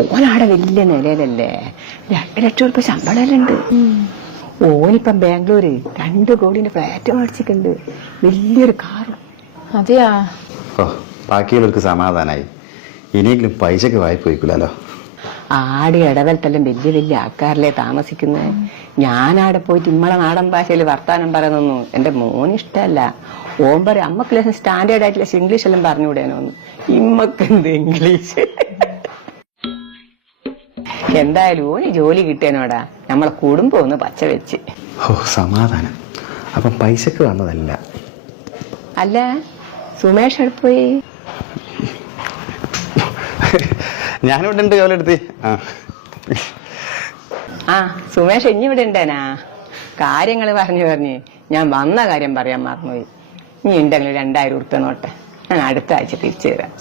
ഓനാടെ വലിയ നിലയിലല്ലേ, 2 ലക്ഷം രൂപ ശമ്പളമുണ്ട്. ഓനിപ്പം ബാംഗ്ലൂര് 2 കോടിന്റെ ഫ്ലാറ്റ് മേടിച്ചിട്ടുണ്ട്, വലിയൊരു കാറ്. അതെയാ? ഓ, ബാക്കിയുള്ളവർക്ക് സമാധാനായി. ഇനിയെങ്കിലും പൈസക്ക് വായ്പ വയ്ക്കൂലോ. ആടി ഇടവലത്തെല്ലാം വലിയ വലിയ ആൾക്കാരിലെ താമസിക്കുന്നത്. ഞാനാടെ പോയിട്ട് ഇമ്മളെ നാടൻ ഭാഷയിൽ വർത്താനം പറയുന്നൊന്നും എന്റെ മോന് ഇഷ്ടമല്ല. ഓൻ പറയും അമ്മക്ക് ലേശം സ്റ്റാൻഡേർഡ് ആയിട്ടുള്ള ഇംഗ്ലീഷ് എല്ലാം പറഞ്ഞുകൂടേനോന്ന്. ഇമ്മക്ക് എന്ത് ഇംഗ്ലീഷ്? എന്തായാലും ഓന് ജോലി കിട്ടിയനോടാ നമ്മളെ കുടുംബം ഒന്ന് പച്ച വെച്ച്. ഓ, സമാധാനം. അപ്പം പൈസക്ക് വന്നതല്ല. അല്ല, സുമേഷ് എടുപ്പോയി? ഞാനിവിടെ ഉണ്ട്, ജോലി എടുത്ത്. ആ, സുമേഷ് ഇനി ഇവിടെ ഉണ്ടേനാ? കാര്യങ്ങൾ പറഞ്ഞ് ഞാൻ വന്ന കാര്യം പറയാൻ മറന്നുപോയി. ഇനി ഉണ്ടെങ്കിൽ 2000 ഉറുപ്പ്യ നോട്ടെ, ഞാൻ അടുത്ത ആഴ്ച തിരിച്ചു തരാം.